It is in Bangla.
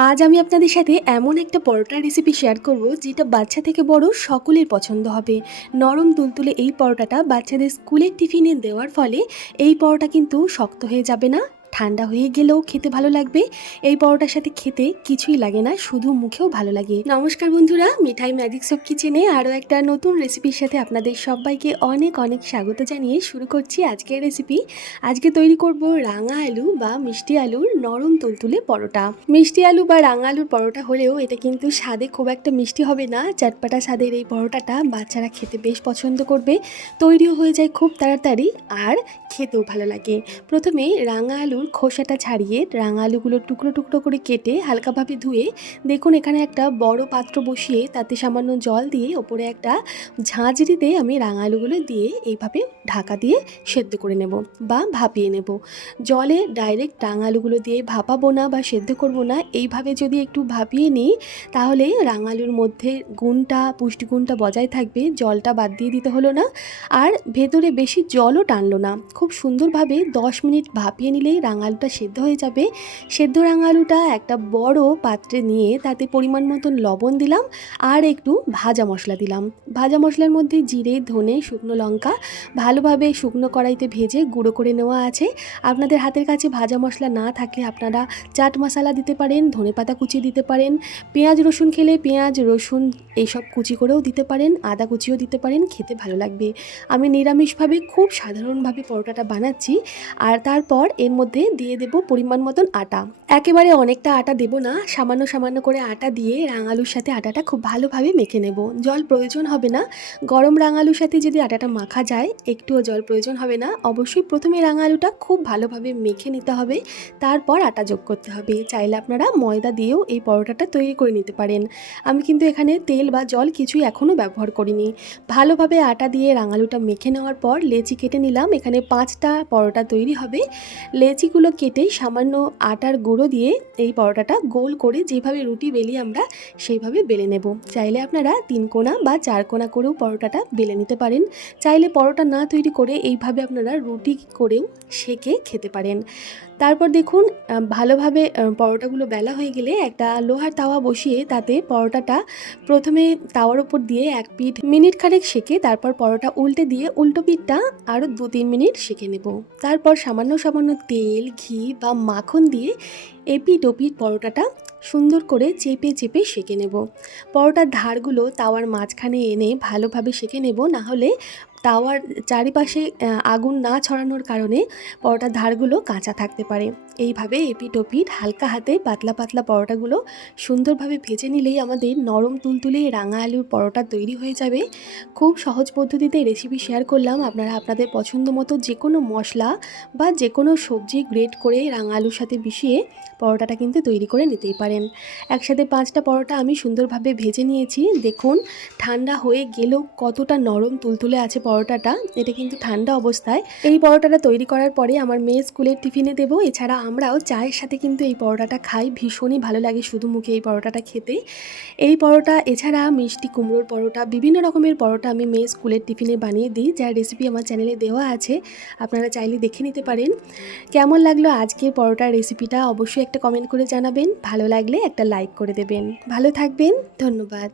আজ আমি আপনাদের সাথে এমন একটা পরোটার রেসিপি শেয়ার করব, যেটা বাচ্চা থেকে বড় সকলের পছন্দ হবে। নরম তুলতুলে এই পরোটাটা বাচ্চাদের স্কুলের টিফিনে দেওয়ার ফলে এই পরোটা কিন্তু শক্ত হয়ে যাবে না। ঠান্ডা হয়ে গেলেও খেতে ভালো লাগবে। এই পরোটার সাথে খেতে কিছুই লাগে না, শুধু মুখেও ভালো লাগে। নমস্কার বন্ধুরা, মিঠাই ম্যাজিক সব কিচেনে আরও একটা নতুন রেসিপির সাথে আপনাদের সবাইকে অনেক অনেক স্বাগত জানিয়ে শুরু করছি আজকের রেসিপি। আজকে তৈরি করব রাঙা আলু বা মিষ্টি আলুর নরম তুলতুলে পরোটা। মিষ্টি আলু বা রাঙা আলুর পরোটা হলেও এটা কিন্তু স্বাদে খুব একটা মিষ্টি হবে না। চাটপাটা স্বাদের এই পরোটাটা বাচ্চারা খেতে বেশ পছন্দ করবে। তৈরিও হয়ে যায় খুব তাড়াতাড়ি আর খেতেও ভালো লাগে। প্রথমে রাঙা আলুর খোসাটা ছাড়িয়ে রাঙা আলুগুলো টুকরো টুকরো করে কেটে হালকাভাবে ধুয়ে দেখুন এখানে একটা বড় পাত্র বসিয়ে তাতে সামান্য জল দিয়ে ওপরে একটা ঝাঁঝরিতে আমি রাঙা আলুগুলো দিয়ে এইভাবে ঢাকা দিয়ে সেদ্ধ করে নেব বা ভাপিয়ে নেব। জলে ডাইরেক্ট রাঙা আলুগুলো দিয়ে ভাপাবো না বা সেদ্ধ করব না, এইভাবে যদি একটু ভাপিয়ে নিই তাহলে রাঙা আলুর মধ্যে গুণটা, পুষ্টিগুণটা বজায় থাকবে, জলটা বাদ দিয়ে দিতে হলো না। আর ভেতরে বেশি জলও টানলো না। খুব সুন্দরভাবে দশ মিনিট ভাপিয়ে নিলেই রাঙা আলুটা সেদ্ধ হয়ে যাবে। সেদ্ধ রাঙা আলুটা একটা বড় পাত্রে নিয়ে তাতে পরিমাণ মতন লবণ দিলাম আর একটু ভাজা মশলা দিলাম। ভাজা মশলার মধ্যে জিরে, ধনে, শুকনো লঙ্কা ভালোভাবে শুকনো কড়াইতে ভেজে গুঁড়ো করে নেওয়া আছে। আপনাদের হাতের কাছে ভাজা মশলা না থাকলে আপনারা চাট মশলা দিতে পারেন, ধনে পাতা কুচি দিতে পারেন, পেঁয়াজ, রসুন খেলে পেঁয়াজ, রসুন এইসব কুচি করেও দিতে পারেন, আদা কুচিও দিতে পারেন, খেতে ভালো লাগবে। আমি নিরামিষভাবে খুব সাধারণভাবে পরোটাটা বানাচ্ছি আর তারপর এর মধ্যে দিয়ে দেব পরিমাণ মতন আটা। একেবারে অনেকটা আটা দেব না, সামান্য সামান্য করে আটা দিয়ে রাঙালুর সাথে আটাটা খুব ভালোভাবে মেখে নেব। জল প্রয়োজন হবে না। গরম রাঙালুর সাথে যদি আটাটা মাখা যায়, একটুও জল প্রয়োজন হবে না। অবশ্যই প্রথমে রাঙালুটা খুব ভালোভাবে মেখে নিতে হবে, তারপর আটা যোগ করতে হবে। চাইলে আপনারা ময়দা দিয়েও এই পরোটাটা তৈরি করে নিতে পারেন। আমি কিন্তু এখানে তেল বা জল কিছুই এখনও ব্যবহার করিনি। ভালোভাবে আটা দিয়ে রাঙালুটা মেখে নেওয়ার পর লেচি কেটে নিলাম। এখানে পাঁচটা পরোটা তৈরি হবে। লেচিগুলো কেটে সামান্য আটার গুঁড়ো দিয়ে এই পরোটাটা গোল করে যেভাবে রুটি বেলি আমরা সেইভাবে বেলে নেব। চাইলে আপনারা তিন কোনা বা চার কোনা করেও পরোটাটা বেলে নিতে পারেন। চাইলে পরোটা না তৈরি করে এইভাবে আপনারা রুটি করেও সেকে খেতে পারেন। তারপর দেখুন ভালোভাবে পরোটাগুলো বেলা হয়ে গেলে একটা লোহার তাওয়া বসিয়ে তাতে পরোটাটা প্রথমে তাওয়ার উপর দিয়ে এক পিঠ মিনিট খানেক সেকে তারপর পরোটা উল্টে দিয়ে উল্টো পিঠটা আরও দু তিন মিনিট সেকে নেব। তারপর সামান্য সামান্য তেল ঘি বা মাখন দিয়ে এপিট ওপিট পরোটাটা সুন্দর করে চেপে চেপে সেকে নেব। পরোটার ধারগুলো তাওয়ার মাঝখানে এনে ভালোভাবে সেকে নেব, না হলে তাওয়ার চারিপাশে আগুন না ছড়ানোর কারণে পরোটার ধারগুলো কাঁচা থাকতে পারে। এইভাবে এপিট ওপিট হালকা হাতে পাতলা পাতলা পরোটাগুলো সুন্দরভাবে ভেজে নিলেই আমাদের নরম তুলতুলে রাঙা আলুর পরোটা তৈরি হয়ে যাবে। খুব সহজ পদ্ধতিতে রেসিপি শেয়ার করলাম। আপনারা আপনাদের পছন্দ মতো যে কোনো মশলা বা যে কোনো সবজি গ্রেট করে রাঙা আলুর সাথে মিশিয়ে পরোটাটা কিন্তু তৈরি করে নিতেই পারেন। একসাথে পাঁচটা পরোটা আমি সুন্দরভাবে ভেজে নিয়েছি। দেখুন, ঠান্ডা হয়ে গেলেও কতটা নরম তুলতুলে আছে পরোটাটা। এটা কিন্তু ঠান্ডা অবস্থায়। এই পরোটাটা তৈরি করার পরে আমার মেয়ে স্কুলের টিফিনে দেবো। এছাড়া আমরাও চায়ের সাথে কিন্তু এই পরোটাটা খাই। ভীষণই ভালো লাগে শুধু মুখে এই পরোটাটা খেতে। এই পরোটা, এছাড়া মিষ্টি কুমড়োর পরোটা, বিভিন্ন রকমের পরোটা আমি মেয়ে স্কুলের টিফিনে বানিয়ে দিই। যার রেসিপি আমার চ্যানেলে দেওয়া আছে। আপনারা চাইলে দেখে নিতে পারেন। কেমন লাগল আজকের পরোটার রেসিপিটা অবশ্যই একটা কমেন্ট করে জানাবেন। ভালো লাগলে একটা লাইক করে দেবেন। ভালো থাকবেন। ধন্যবাদ।